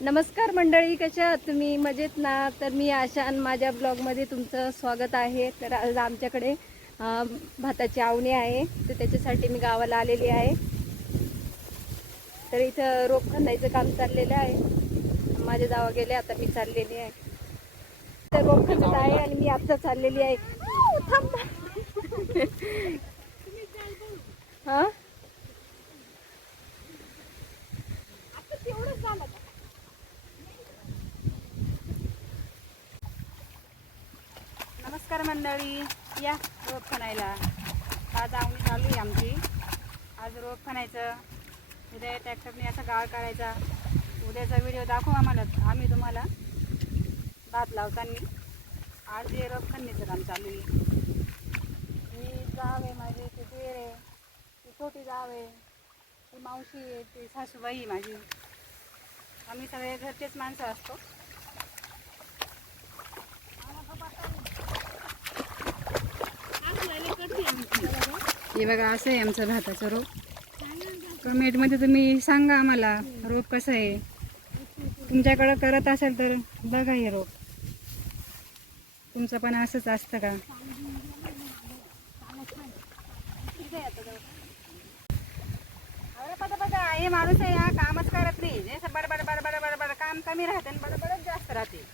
नमस्कार मंडळी, कशा आहात तुम्ही? मजेत ना? तर मी आशा आणि माझ्या ब्लॉगमध्ये तुमचं स्वागत आहे. तर आज आमच्याकडे भाताची आवणी आहे, तर त्याच्यासाठी मी गावाला आलेली आहे. तर इथं रोप खणायचं काम चाललेलं आहे. माझे जावा गेले, आता मी चाललेली आहे. तर रोप खणत आहे आणि मी आता चाललेली आहे. थांब. हा, नमस्कार मंडळी, या रोप खणायला. आज आवणी चालू आहे आमची. आज रोप खणायचं, उद्या ट्रॅक्टरने असा गाळ काढायचा. उद्याचा व्हिडिओ दाखवू आम्ही तुम्हाला भात लावताना. आज हे रोप खणण्याचं काम चालू आहे. ही जाव आहे माझी, ते देर आहे, ती छोटी जाव आहे, ती मावशी आहे, ती सासूबाई आहे माझी. आम्ही सगळे घरचेच माणसं असतो. हे बघा, असं आहे आमचं भाताचं रोप. कमेंटमध्ये तुम्ही सांगा आम्हाला रोप कसं आहे. तुमच्याकडं करत असेल तर बघा हे रोप. तुमचं पण असंच असतं का? बघा, हे माणूस आहे, हा कामच करत नाही. जसं बडबड बडबड बडबड काम कमी राहते आणि बडबडच जास्त राहते.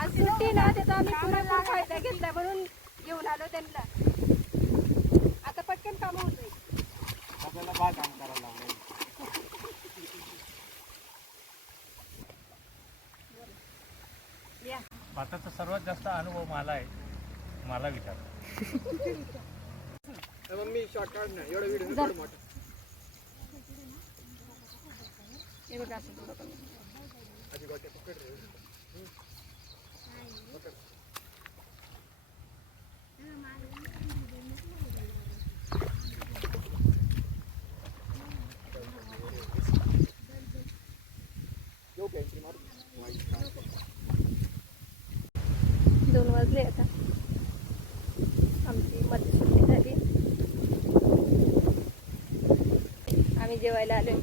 आज सुट्टी ना, त्याचा आम्ही पुरेपूर फायदा घेतला म्हणून घेऊन आलो त्यांना. आता पटकन काम होतोय. आपल्याला काय काम करायला लागलं? भाताचा सर्वात जास्त अनुभव मला आहे. मला विचार मी शॉर्ट काढ ना, एवढा व्हिडिओ नको मोठा. हे बघा, असं थोडं कमी. आधी गोटे पकड रे. पकड. यो पेंची मार. 2 वाजले आता. आमची मध्ये सुट्टी झाली, आम्ही जेवायला आलोय.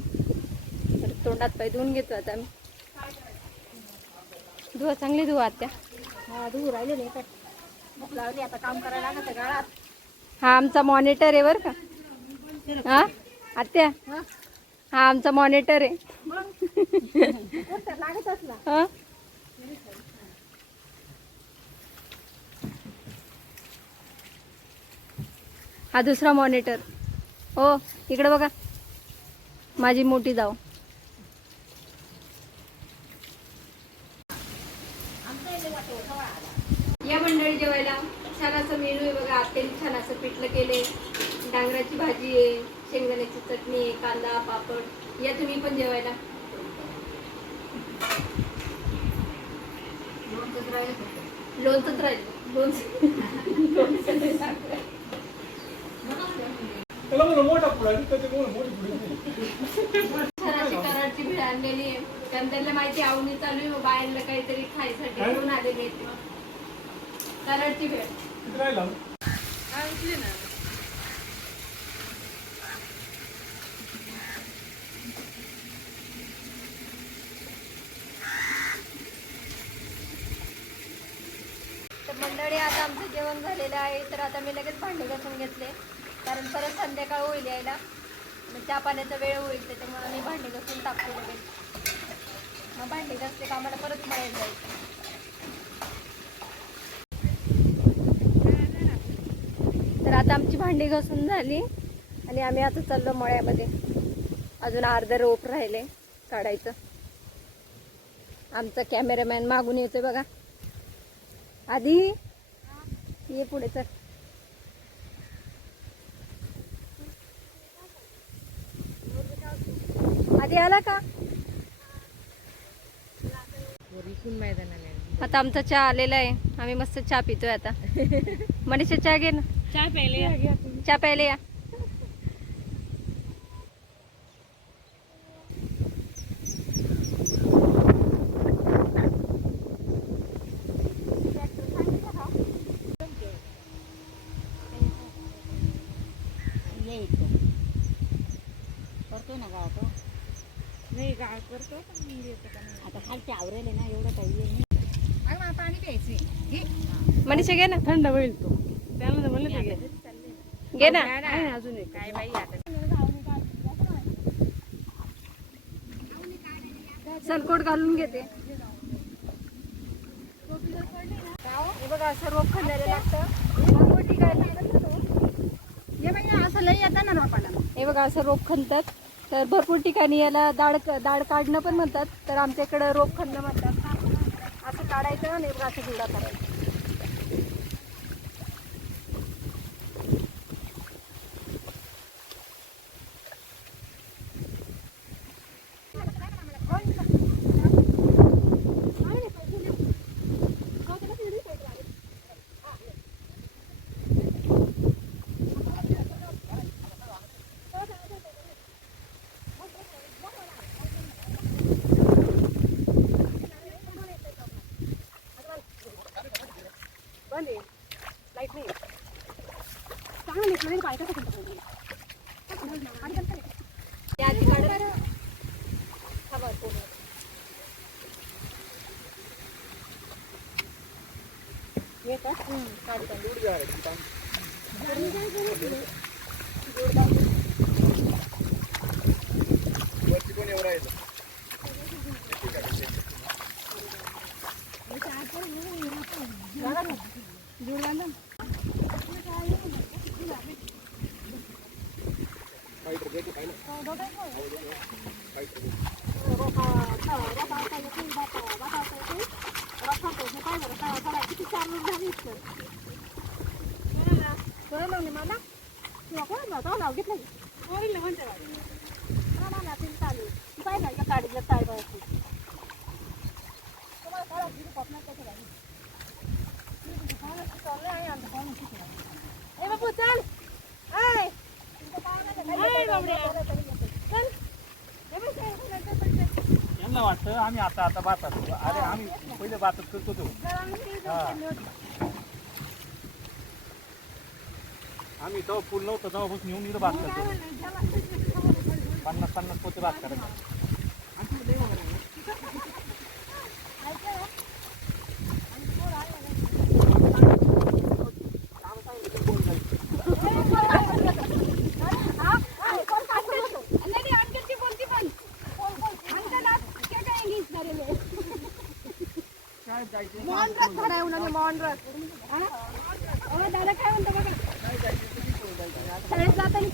तर तोंडात पाय धुवून घेतो आता आम्ही. धुवा, चांगली धुवा आत्या. हा, धुवू राहिले नाही का? भूक लावली, आता काम करायला लागत गाळात. हा आमचा मॉनिटर आहे बरं का. हा आत्या, हा आमचा मॉनिटर आहे. लागत असला. हा, हा दुसरा मॉनिटर. हो, इकडे बघा, माझी मोठी जाऊ. या मंडळी जेवायला. छान असं मेनू आहे बघा. आत्याने छान असं पिठलं केले, डांगराची भाजी आहे, शेंगदाण्याची चटणी आहे, कांदा, पापड. या तुम्ही पण जेवायला. लोणचंच राहील, लोणचं नाही टाकलं. त्याला म्हणून मोठा पुढा आणि त्याचे म्हणून मोठी पुढे. छान अशी कराडची भेळ आणलेली आहे, कारण त्यांना माहिती आवणी चालू आहे. बायांना काहीतरी खायसाठी घेऊन आलेले आहेत. कराडची भेळ. किती राहिला? तर मंडळी, आता आमचं जेवण झालेलं आहे. तर आता मी लगेच भांडे घासून घेतले, कारण परत संध्याकाळ होईल यायला, मग चहा पाण्याचा वेळ होईल. त्याच्यामुळे मी भांडे घासून टाकतो लगेच. मग भांडे घासले का आम्हाला परत मळ्यात जायचं. तर आता आमची भांडी घासून झाली आणि आम्ही आता चाललो मळ्यामध्ये. अजून अर्धा रोप राहिले काढायचं. आमचा कॅमेरामॅन मागून येतोय बघा. आधी ये पुढे चल. आधी आला का? आता आमचा चहा आलेला आहे. आम्ही मस्त चहा पितोय आता. मनीषा, चहा घे ना. चहा प्यायले. चहा प्यायला या. येतो करतोय ना गाळ तो नाही गाळ करतो पण येतो का नाही. आता खालचे आवरेले ना एवढं काही ये नाही. अगं मला पाणी प्यायचंय घे. मनीषा घे ना, थंड होईल तो त्याला म्हणलं ते घे. घे ना. आहे ना अजून एक. काय बाई आता सनकोट घालून घेते. हे बघा असं रोप खंदायला लागतं. भरपूर ठिकाणी हे बाई असं लई येतं ना रोपाला. हे बघा असं रोप खणतात. तर भरपूर ठिकाणी याला दाढ काढणं पण म्हणतात. तर आमच्या इकडं रोप खणणं म्हणतात. असं काढायचं आणि बघा असं जुडा करायचा. बंद आहे. लाईट नाही. चांगलं निघलं पाय कसं तुमचं या आधी काढ. थांबा पूर्ण. हे का यांना वाटतं आम्ही आता बातात. अरे आम्ही पहिले बातात करतो तो. हा. आम्ही तेव्हा पूल नव्हतं तेव्हापासून येऊन इथं बात करतो. 50 पोते बात करायचं. दादा काय म्हणतो बघा. शाळेत जाताना